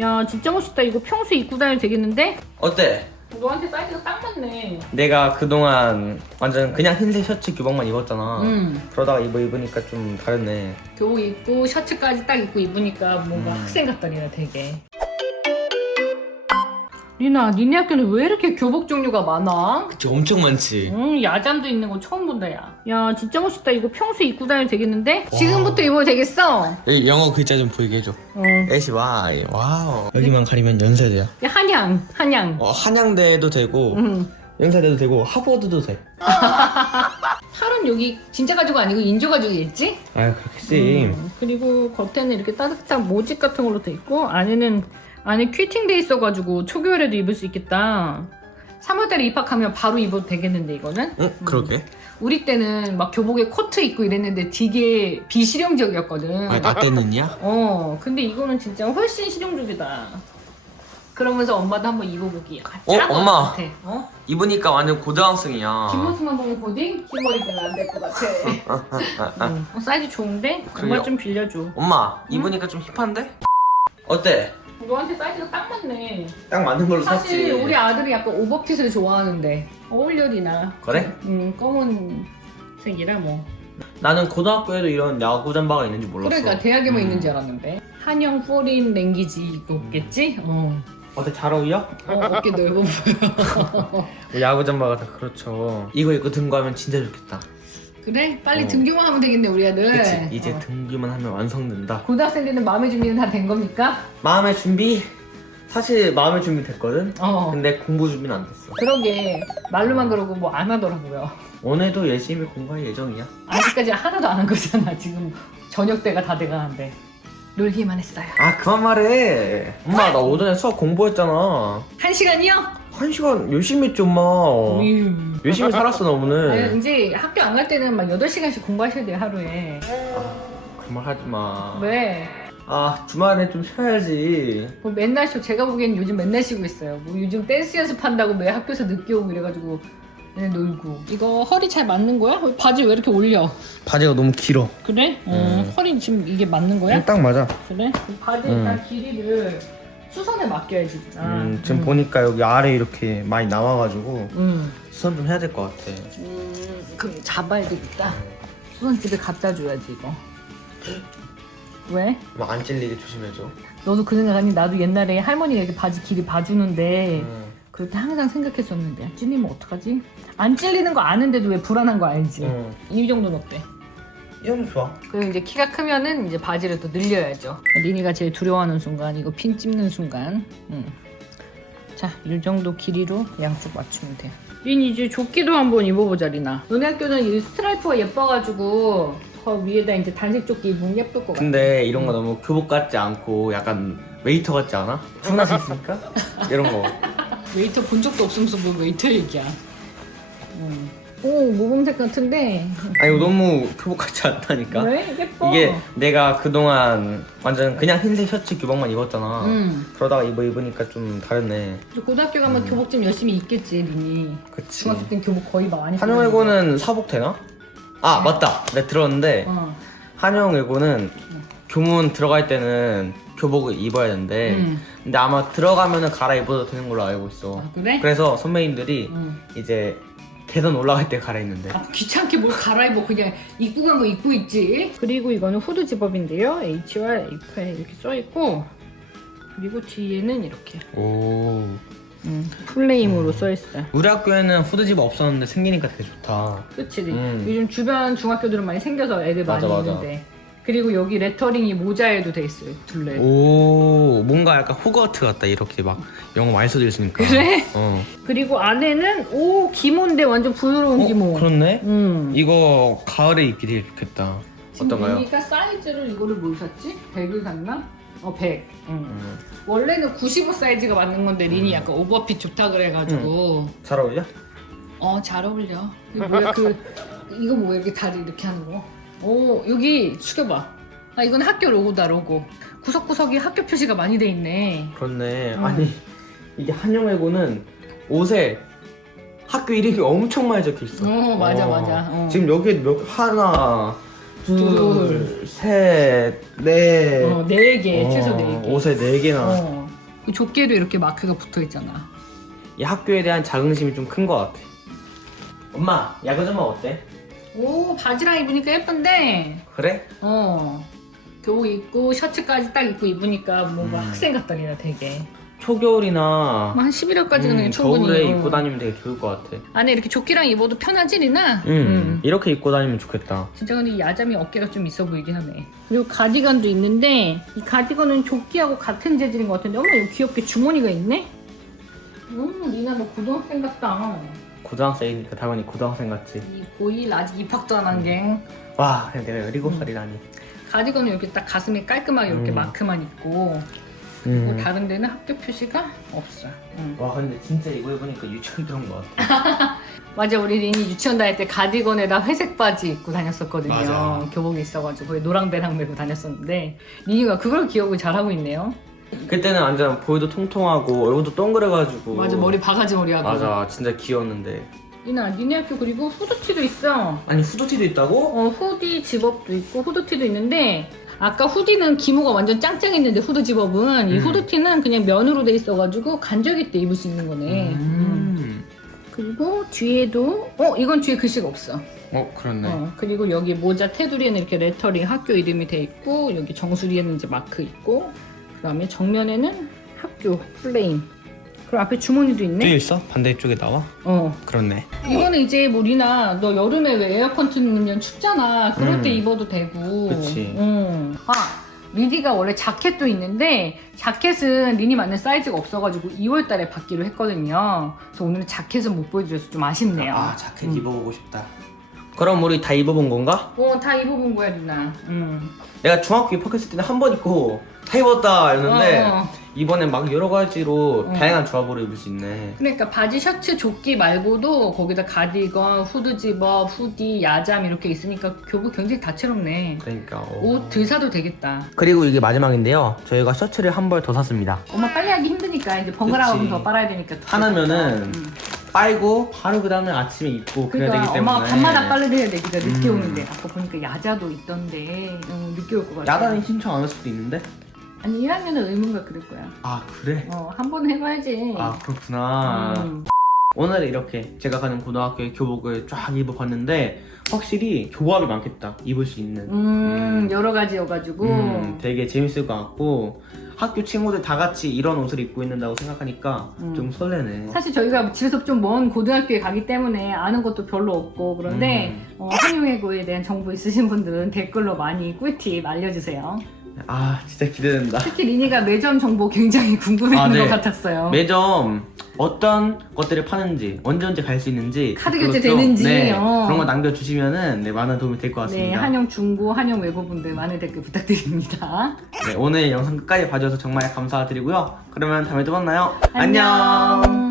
야 진짜 멋있다 이거 평소에 입고 다녀도 되겠는데? 어때? 너한테 사이즈가 딱 맞네 내가 그동안 완전 그냥 흰색 셔츠 교복만 입었잖아. 음 그러다가 이거 입으니까 좀 다르네. 교복 입고 셔츠까지 딱 입고 입으니까 뭔가 음. 학생 같다 리나 되게 리나 니네 학교는 왜 이렇게 교복 종류가 많아? 그치, 엄청 많지. 응 야잠도 있는 거 처음 본다 야. 야 진짜 멋있다 이거 평소에 입고 다녀도 되겠는데? 지금부터 입어도 되겠어? 여기 영어 글자 좀 보이게 해줘. 어. SY. 와우. 여기만 가리면 연세대야. 야, 한양 한양 어, 한양대도 되고, 응. 연세대도 되고, 하버드도 돼. 팔은 여기 진짜 가죽 아니고 인조 가죽이겠지? 아유, 그렇겠지. 음, 그리고 겉에는 이렇게 따뜻한 모직 같은 걸로 돼 있고 안에는 안에 큐팅 돼 있어가지고 초겨울에도 입을 수 있겠다. 3월달에 입학하면 바로 입어도 되겠는데 이거는? 응, 그러게. 우리 때는 막 교복에 코트 입고 이랬는데 되게 비실용적이었거든. 아, 나 때는이야? 어, 근데 이거는 진짜 훨씬 실용적이다. 그러면서 엄마도 한번 입어보기. 아, 어, 엄마. 같아. 어? 입으니까 완전 고등학생이야. 뒷모습만 보면 고딩? 흰머리 때문에 안될 것 같아. 응. 어, 사이즈 좋은데? 엄마 그래요? 좀 빌려줘. 엄마, 입으니까 좀 힙한데? 어때? 너한테 사이즈가 딱 맞네. 딱 맞는 걸로 사실 우리 아들이 약간 오버핏을 좋아하는데 어울려리나. 그래? 음 검은 색이라 뭐. 나는 고등학교에도 이런 야구 잠바가 있는지 몰랐어. 그러니까 대학에만 음. 있는 줄 알았는데. 한영 포린 랭기지 입겠지? 어. 어때 잘 어울려? 어 어깨 넓어 보여. 야구 잠바가 다 그렇죠. 이거 입고 등교하면 진짜 좋겠다. 그래? 빨리 어. 등교만 하면 되겠네 우리 아들. 그치? 이제 어. 등교만 하면 완성된다. 고등학생들은 마음의 준비는 다 된 겁니까? 마음의 준비? 사실 마음의 준비 됐거든? 어. 근데 공부 준비는 안 됐어. 그러게 말로만 그러고 뭐 안 하더라고요. 오늘도 열심히 공부할 예정이야. 아직까지 하나도 안 한 거잖아. 지금 저녁 때가 다 돼가는데 놀기만 했어요. 아 그만 말해. 엄마 나 오전에 수학 공부했잖아. 한 시간이요? 한 시간 열심히 했지 엄마. 어휴. 열심히 살았어 나 아니, 오늘. 이제 학교 안 갈 때는 막 8시간씩 공부하셔야 돼요, 하루에. 그만 하지 마. 왜? 아 주말에 좀 쉬어야지. 뭐 맨날 쉬고, 제가 보기엔 요즘 맨날 쉬고 있어요. 뭐 요즘 댄스 연습한다고 매 학교에서 늦게 오고 이래가지고 맨날 놀고. 이거 허리 잘 맞는 거야? 바지 왜 이렇게 올려? 바지가 너무 길어. 그래? 어, 허리 지금 이게 맞는 거야? 딱 맞아. 그래? 바지 음. 일단 길이를 수선에 맡겨야지. 아, 음, 지금 보니까 여기 아래 이렇게 많이 나와가지고 음. 수선 좀 해야 될 것 같아. 음, 그럼 잡아야 되겠다. 수선 집에 갖다 줘야지, 이거. 왜? 뭐안 찔리게 조심해줘. 너도 그 생각하니? 나도 옛날에 할머니가 이렇게 바지 길이 봐주는데 음. 때 항상 생각했었는데 찔리면 어떡하지? 안 찔리는 거 아는데도 왜 불안한 거 알지? 음. 이 정도는 어때? 이 정도 좋아. 그리고 이제 키가 크면은 이제 바지를 또 늘려야죠. 리니가 제일 두려워하는 순간 이거 핀 찝는 순간. 음. 자, 이 정도 길이로 양쪽 맞추면 돼. 리니 이제 조끼도 한번 입어보자, 리나. 너네 학교는 이 스트라이프가 예뻐가지고 저 위에다 이제 단색 조끼 입으면 예쁠 것 같아. 근데 이런 거 너무 교복 같지 않고 약간 웨이터 같지 않아? 수 있으니까? 이런 거. 웨이터 본 적도 없으면서 뭐 웨이터 얘기야. 음. 오 모범색 같은데 아니 이거 너무 교복 같지 않다니까? 왜 예뻐? 이게 내가 그동안 완전 그냥 흰색 셔츠 교복만 입었잖아. 음. 그러다가 이거 입으니까 좀 다르네. 고등학교 가면 교복 좀 열심히 입겠지 리니. 그치. 중학교 땐 교복 거의 많이. 한영외고는 사복 되나? 아 맞다. 내가 들었는데 어. 한영외고는 교문 들어갈 때는 교복을 입어야 된대. 음. 근데 아마 들어가면은 갈아입어도 되는 걸로 알고 있어. 아 그래? 그래서 선배님들이 응. 이제 계단 올라갈 때 갈아입는데. 아, 귀찮게 뭘 갈아입어 그냥 입고 간 거 입고 있지. 그리고 이거는 후드 집업인데요. H와 F에 이렇게 써 있고 그리고 뒤에는 이렇게 오. 음, 풀네임으로 써 있어요. 우리 학교에는 후드집 없었는데 생기니까 되게 좋다. 그치? 음. 요즘 주변 중학교들은 많이 생겨서 애들 맞아, 많이 맞아. 있는데 그리고 여기 레터링이 모자에도 돼 있어요. 둘레. 오, 뭔가 약간 호거트 같다. 이렇게 막 영어 많이 써져 있으니까. 그래? 어. 그리고 안에는 오 기모인데 완전 부드러운 어, 기모. 그렇네. 음. 이거 가을에 입기 되게 좋겠다. 어떤가요? 그러니까 사이즈를 이거를 뭘 샀지? 100을 샀나? 어 100. 응. 음, 원래는 95 사이즈가 맞는 건데 린이 음. 약간 오버핏 좋다 그래가지고 잘 어울려? 어 잘 어울려. 이거 뭐야 그 이거 뭐야 이렇게 다리 이렇게 하는 거? 오 여기 숙여봐. 아 이건 학교 로고다 로고. 구석구석이 학교 표시가 많이 돼 있네. 그렇네. 음. 아니 이게 한영외고는 옷에 학교 이름이 엄청 많이 적혀 있어. 어, 맞아, 맞아. 어. 지금 여기 몇 하나, 둘, 둘. 셋, 넷. 어네 개, 어, 최소 네 개. 옷에 네 개나. 어. 이 조끼에도 이렇게 마크가 붙어 있잖아. 이 학교에 대한 자긍심이 좀 큰 것 같아. 엄마, 야구 점화 어때? 오 바지랑 입으니까 예쁜데. 그래? 어. 교복 입고 셔츠까지 딱 입고 입으니까 뭔가 음. 학생 같다니라 되게. 초겨울이나 뭐한 11월까지는 음, 그냥 충분히. 겨울에 어. 입고 다니면 되게 좋을 것 같아. 안에 이렇게 조끼랑 입어도 편하지 리나? 음, 이렇게 입고 다니면 좋겠다. 진짜 근데 이 야잠이 어깨가 좀 있어 보이긴 하네. 그리고 가디건도 있는데 이 가디건은 조끼하고 같은 재질인 것 같은데 어머 여기 귀엽게 주머니가 있네? 음 리나 너 고등학생 같다. 고등학생이니까 당연히 고등학생 같지. 이 고1 아직 입학도 안한 게. 와, 그냥 내가 17살이라니. 가디건은 이렇게 딱 가슴에 깔끔하게 이렇게 음. 마크만 있고 음. 그리고 다른 데는 학교 표시가 없어. 음. 와, 근데 진짜 이거 입으니까 유치원 들어온 것 같아. 맞아 우리 린이 유치원 다닐 때 가디건에다 회색 바지 입고 다녔었거든요. 맞아. 교복이 있어가지고 노랑배랑 메고 다녔었는데 린이가 그걸 기억을 잘하고 있네요. 그때는 완전 볼도 통통하고 얼굴도 동그래가지고. 맞아 머리 바가지 머리하고. 맞아, 진짜 귀여웠는데. 리나 니네 학교 그리고 후드티도 있어. 아니, 후드티도 있다고? 어 후디 집업도 있고 후드티도 있는데 아까 후디는 기모가 완전 짱짱했는데 후드 집업은 이 음. 후드티는 그냥 면으로 돼 있어가지고 간절기 때 입을 수 있는 거네. 음. 음. 그리고 뒤에도 어 이건 뒤에 글씨가 없어. 어, 그렇네. 어, 그리고 여기 모자 테두리에는 이렇게 레터링 학교 이름이 돼 있고 여기 정수리에는 이제 마크 있고 그다음에 정면에는 학교 플레임. 그리고 앞에 주머니도 있네. 있어? 반대쪽에 나와? 어. 그렇네. 이거는 이제 뭐 리나 너 여름에 왜 에어컨 틀면 춥잖아. 그럴 음. 때 입어도 되고. 그치. 응. 아 리디가 원래 자켓도 있는데 자켓은 리니 맞는 사이즈가 없어가지고 2월달에 받기로 했거든요. 그래서 오늘은 자켓은 못 보여드려서 좀 아쉽네요. 아, 자켓 음. 입어보고 싶다. 그럼 우리 다 입어본 건가? 어, 다 입어본 거야 리나. 응. 내가 중학교 입학했을 때는 한 번 입고 다 입었다 했는데 어, 어. 이번엔 막 여러 가지로 어. 다양한 조합으로 입을 수 있네. 그러니까 바지, 셔츠, 조끼 말고도 거기다 가디건, 후드 집업, 후디, 야잠 이렇게 있으니까 교복 굉장히 다채롭네. 그러니까. 어. 옷 들 사도 되겠다. 그리고 이게 마지막인데요. 저희가 셔츠를 한 벌 더 샀습니다. 엄마 빨리 하기 힘드니까 이제 번갈아 가면서 그치. 더 빨아야 되니까. 두 하나면은. 음. 빨고 바로 그 다음에 아침에 입고 그래야 되기 때문에. 엄마가 밤마다 빨래를 해야 돼. 그러니까 늦게 음. 오는데 아까 보니까 야자도 있던데 음, 늦게 올 것 같아. 야단이 신청 안 할 수도 있는데? 아니 1학년은 의문가 그럴 거야. 아 그래? 어, 한 번 해봐야지. 아 그렇구나. 음. 오늘 이렇게 제가 가는 고등학교의 교복을 쫙 입어봤는데 확실히 조합이 많겠다. 입을 수 있는. 음, 여러 가지여가지고. 음, 되게 재밌을 것 같고 학교 친구들 다 같이 이런 옷을 입고 있는다고 생각하니까 음. 좀 설레네. 사실 저희가 집에서 좀 먼 고등학교에 가기 때문에 아는 것도 별로 없고 그런데 음. 어, 한용외고에 대한 정보 있으신 분들은 댓글로 많이 꿀팁 알려주세요. 아 진짜 기대된다. 특히 리니가 매점 정보 굉장히 궁금해하는 아, 네. 것 같았어요. 매점 어떤 것들을 파는지 언제 언제 갈 수 있는지 카드 결제 되는지, 네, 어. 그런 거 남겨주시면은 네, 많은 도움이 될 것 같습니다. 네, 한용 중고, 한용 외고분들 많은 댓글 부탁드립니다. 네, 오늘 영상 끝까지 봐주셔서 정말 감사드리고요. 그러면 다음에 또 만나요. 안녕.